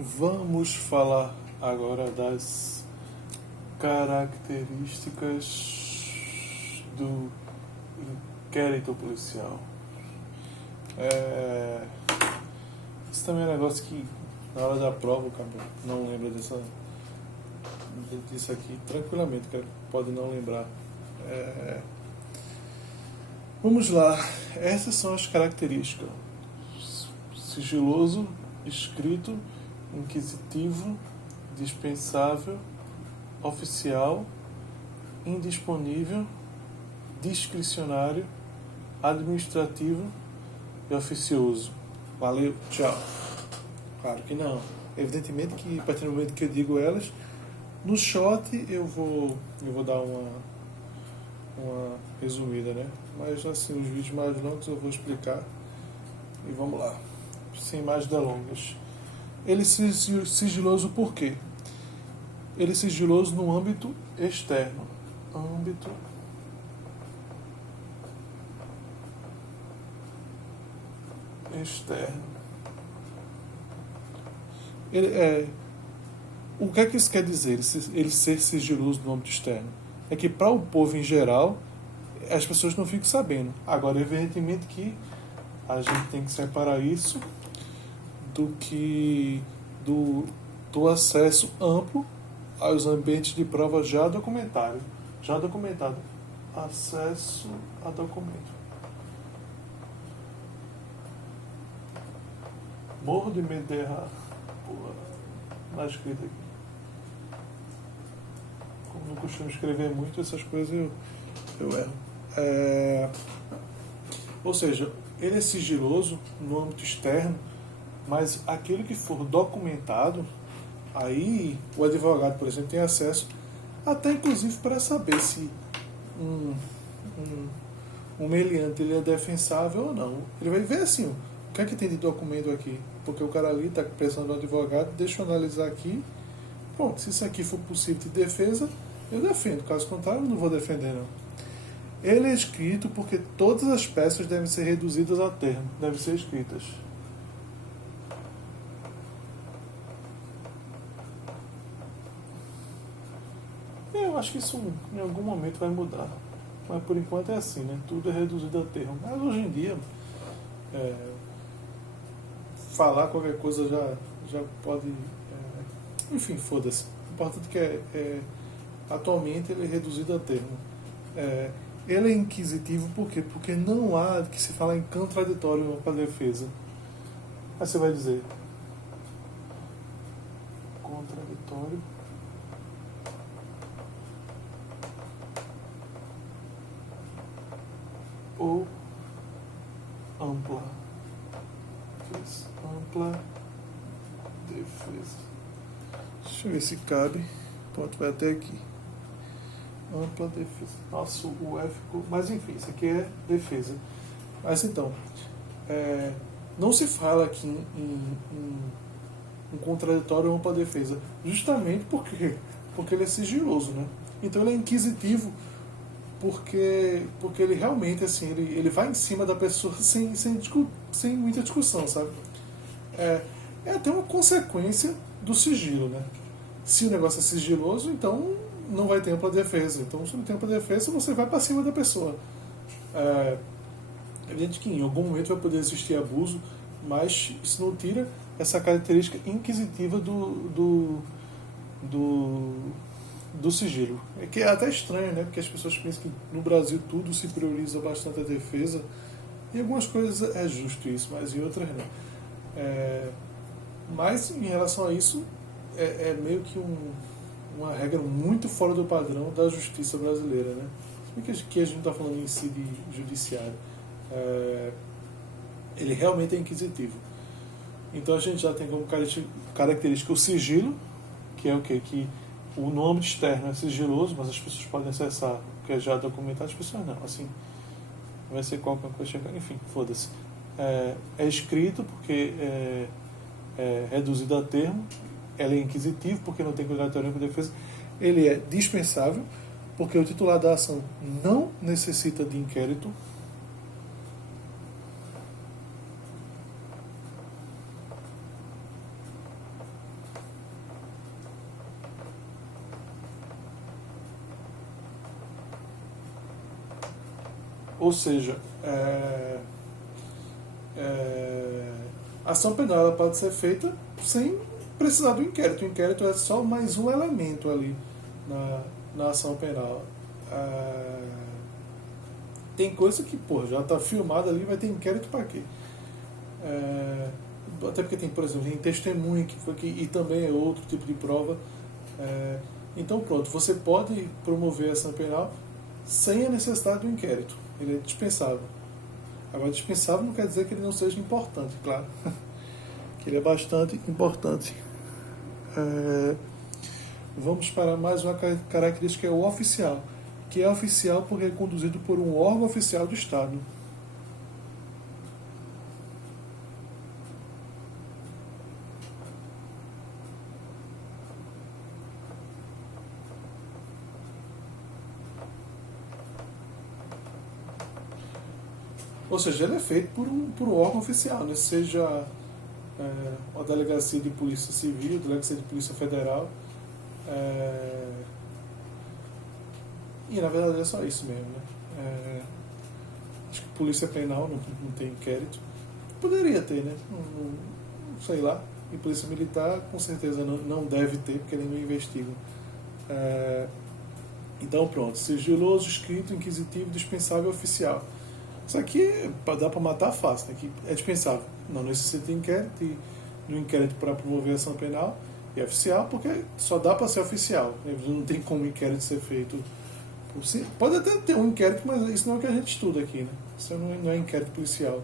Vamos falar agora das características do inquérito policial. Isso também é um negócio que na hora da prova o cara não lembra disso aqui tranquilamente, cara, pode não lembrar. Vamos lá, essas são as características: sigiloso, escrito, inquisitivo, dispensável, oficial, indisponível, discricionário, administrativo e oficioso. Valeu, tchau. Claro que não. Evidentemente que a partir do momento que eu digo elas, no shot eu vou dar uma resumida, né? Mas assim, os vídeos mais longos eu vou explicar. E vamos lá, sem mais delongas. Ele é sigiloso por quê? Ele é sigiloso no âmbito externo. Âmbito externo. O que é que isso quer dizer? Ele ser sigiloso no âmbito externo é que para o povo em geral as pessoas não ficam sabendo. Agora, evidentemente que a gente tem que separar isso do acesso amplo aos ambientes de prova já documentado. Acesso a documento. Morro de medo de errar. Porra, na escrita aqui. Como não costumo escrever muito, essas coisas eu erro. Ou seja, ele é sigiloso no âmbito externo, mas aquilo que for documentado, aí o advogado, por exemplo, tem acesso até inclusive para saber se um meliante ele é defensável ou não. Ele vai ver assim, o que é que tem de documento aqui? Porque o cara ali está precisando do advogado, deixa eu analisar aqui. Pronto, se isso aqui for possível de defesa, eu defendo. Caso contrário, eu não vou defender, não. Ele é escrito porque todas as peças devem ser reduzidas a termo, devem ser escritas. Eu acho que isso em algum momento vai mudar. Mas por enquanto é assim, né? Tudo é reduzido a termo. Mas hoje em dia, falar qualquer coisa já pode. Enfim, foda-se. O importante é que atualmente ele é reduzido a termo. Ele é inquisitivo por quê? Porque não há que se falar em contraditório para a defesa. Aí você vai dizer contraditório ou ampla. Ampla defesa. Deixa eu ver se cabe. Pronto, vai até aqui. Ampla defesa. Nossa, o F ficou. Mas enfim, isso aqui é defesa. Mas então, não se fala aqui em um contraditório ou ampla defesa, justamente porque ele é sigiloso, né? Então ele é inquisitivo porque ele realmente assim ele vai em cima da pessoa sem muita discussão, sabe? É até uma consequência do sigilo, né? Se o negócio é sigiloso, então não vai ter ampla defesa. Então, se não tem ampla defesa, você vai para cima da pessoa. É evidente que em algum momento vai poder existir abuso, mas isso não tira essa característica inquisitiva do sigilo. É que é até estranho, né? Porque as pessoas pensam que no Brasil tudo se prioriza bastante a defesa. Em algumas coisas é justo isso, mas em outras não. Mas em relação a isso, é meio que uma regra muito fora do padrão da justiça brasileira, né? Se bem que aqui a gente está falando em si de judiciário. Ele realmente é inquisitivo. Então a gente já tem como característica o sigilo, que é o quê? Que o nome externo é sigiloso, mas as pessoas podem acessar, que é já documentado, as pessoas não. Assim, vai ser qualquer coisa, enfim, foda-se. É escrito porque é reduzido a termo. Ele é inquisitivo porque não tem contraditório com defesa. Ele é dispensável porque o titular da ação não necessita de inquérito. Ou seja, a ação penal ela pode ser feita sem precisar do inquérito. O inquérito é só mais um elemento ali na ação penal. Tem coisa que, pô, já está filmada ali, vai ter inquérito para quê? Até porque tem, por exemplo, tem testemunha e também é outro tipo de prova. Então, pronto, você pode promover a ação penal sem a necessidade do inquérito. Ele é dispensável. Agora, dispensável não quer dizer que ele não seja importante, claro. Que ele é bastante importante. Vamos para mais uma característica, é o oficial, que é oficial porque é conduzido por um órgão oficial do Estado. Ou seja, ele é feito por um órgão oficial, né? Seja a Delegacia de Polícia Civil, a Delegacia de Polícia Federal. E na verdade é só isso mesmo, né? Acho que Polícia Penal não tem inquérito. Poderia ter, né? Não sei lá. E Polícia Militar com certeza não deve ter, porque eles não investigam. Então pronto, sigiloso, escrito, inquisitivo, dispensável, oficial. Isso aqui dá para matar fácil, né? Que é dispensável. Não necessita de inquérito, e no inquérito para promover a ação penal, e é oficial porque só dá para ser oficial. Não tem como o inquérito ser feito por si. Pode até ter um inquérito, mas isso não é o que a gente estuda aqui, né? Isso não é inquérito policial.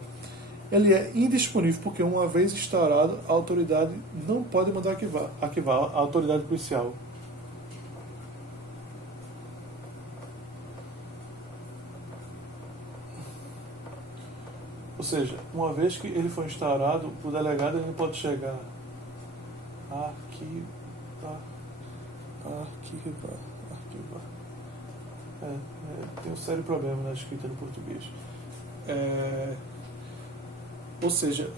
Ele é indisponível porque, uma vez instaurado, a autoridade não pode mandar arquivar a autoridade policial. Ou seja, uma vez que ele foi instaurado, o delegado ele pode chegar arquivar. Tem um sério problema na escrita do português. Ou seja,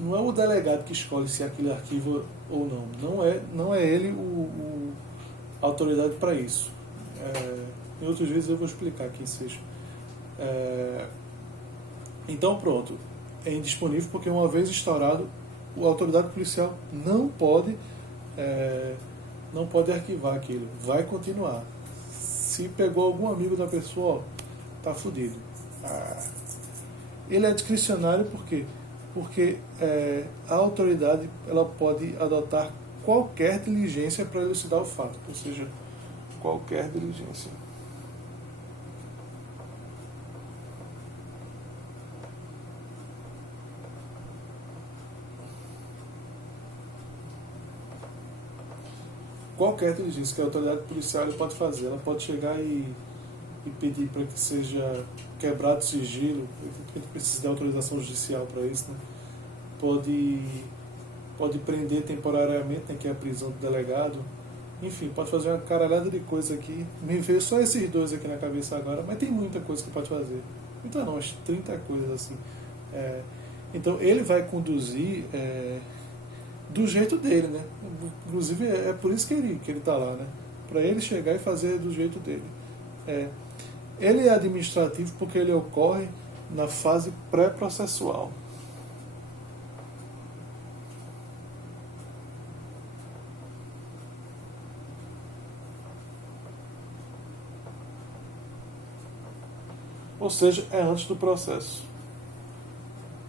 não é o delegado que escolhe se aquele arquivo ou não. Não é ele a autoridade para isso. Em outros vídeos eu vou explicar quem seja. Então pronto, é indisponível porque, uma vez instaurado, a autoridade policial não pode arquivar aquilo, vai continuar. Se pegou algum amigo da pessoa, tá fudido. Ele é discricionário por quê? Porque a autoridade ela pode adotar qualquer diligência para elucidar o fato, ou seja, qualquer diligência. Qualquer diligência que a autoridade policial pode fazer, ela pode chegar e pedir para que seja quebrado o sigilo, porque precisa de autorização judicial para isso, né? Pode prender temporariamente, né, que é a prisão do delegado. Enfim, pode fazer uma caralhada de coisa aqui. Me veio só esses dois aqui na cabeça agora, mas tem muita coisa que pode fazer. Muita não, umas 30 coisas assim. Então ele vai conduzir do jeito dele, né? Inclusive é por isso que ele está lá, né? Para ele chegar e fazer do jeito dele. Ele é administrativo porque ele ocorre na fase pré-processual. Ou seja, é antes do processo.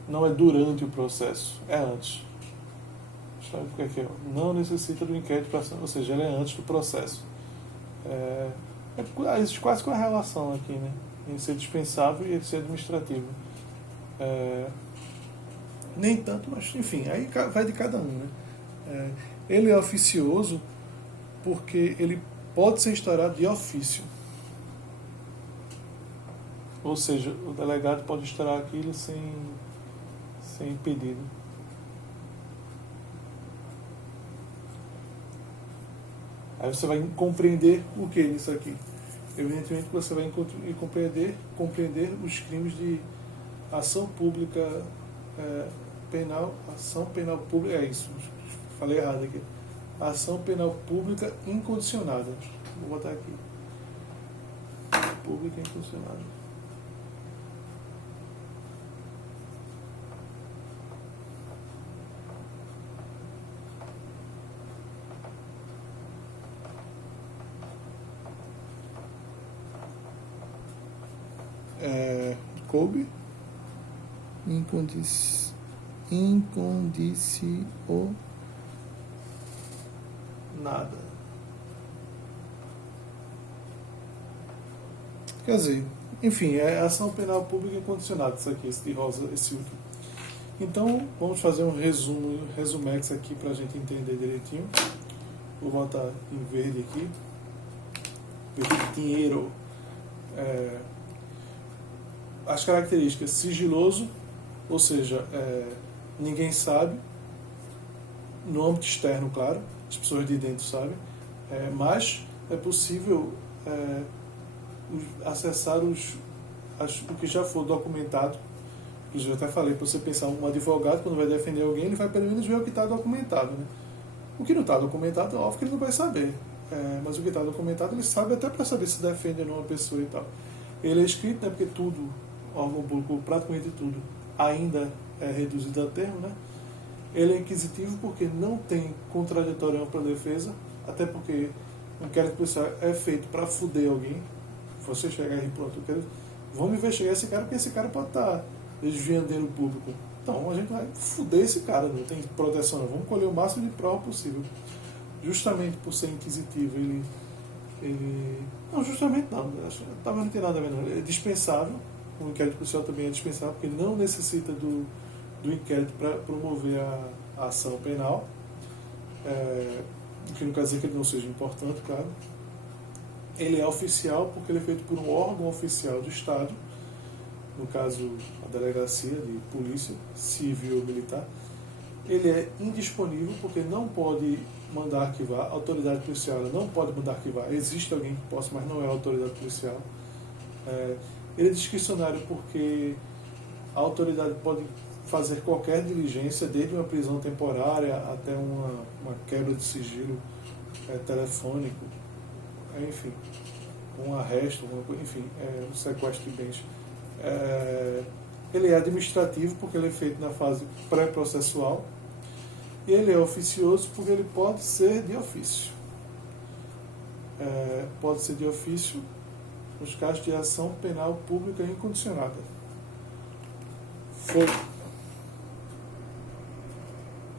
Não é durante o processo, é antes. Sabe por que não necessita do inquérito para ação, ou seja, ele é antes do processo. Existe quase que uma relação aqui, né? Em ser dispensável e ele ser administrativo. Nem tanto, mas enfim, aí vai de cada um, né? Ele é oficioso porque ele pode ser instaurado de ofício. Ou seja, o delegado pode instaurar aquilo sem pedido. Aí você vai compreender o que nisso aqui? Evidentemente você vai compreender os crimes de ação pública penal, ação penal pública, isso, falei errado aqui. Ação penal pública incondicionada. Vou botar aqui. Pública incondicionada. coube, incondicionada. Quer dizer, enfim, é ação penal pública incondicionada, isso aqui, esse de rosa, esse último. Então, vamos fazer um resumex aqui para a gente entender direitinho. Vou botar em verde aqui. Dinheiro. As características: sigiloso, ou seja, ninguém sabe, no âmbito externo, claro, as pessoas de dentro sabem, mas é possível acessar o que já for documentado. Inclusive, eu até falei para você pensar, um advogado, quando vai defender alguém, ele vai pelo menos ver o que está documentado, né? O que não está documentado, é óbvio que ele não vai saber, mas o que está documentado, ele sabe até para saber se defende ou não uma pessoa e tal. Ele é escrito, né, porque tudo, órgão público, praticamente tudo, ainda é reduzido a termo, né? Ele é inquisitivo porque não tem contraditório para a defesa, até porque o inquérito policial é feito para foder alguém. Você chegar e pronto, vamos investigar esse cara, porque esse cara pode estar desviando dinheiro público. Então a gente vai foder esse cara, não tem proteção, não. Vamos colher o máximo de prova possível. Justamente por ser inquisitivo, não, justamente não, não tem nada a ver, não. Ele é dispensável, o inquérito policial também é dispensável, porque ele não necessita do inquérito para promover a ação penal, o que não quer dizer que ele não seja importante, claro. Ele é oficial porque ele é feito por um órgão oficial do Estado, no caso a delegacia de polícia civil ou militar. Ele é indisponível porque não pode mandar arquivar, a autoridade policial não pode mandar arquivar, existe alguém que possa, mas não é a autoridade policial. Ele é discricionário porque a autoridade pode fazer qualquer diligência, desde uma prisão temporária até uma quebra de sigilo telefônico, enfim, um arresto, enfim, um sequestro de bens. Ele é administrativo porque ele é feito na fase pré-processual, e ele é oficioso porque ele pode ser de ofício. Pode ser de ofício nos casos de ação penal pública incondicionada. Foi.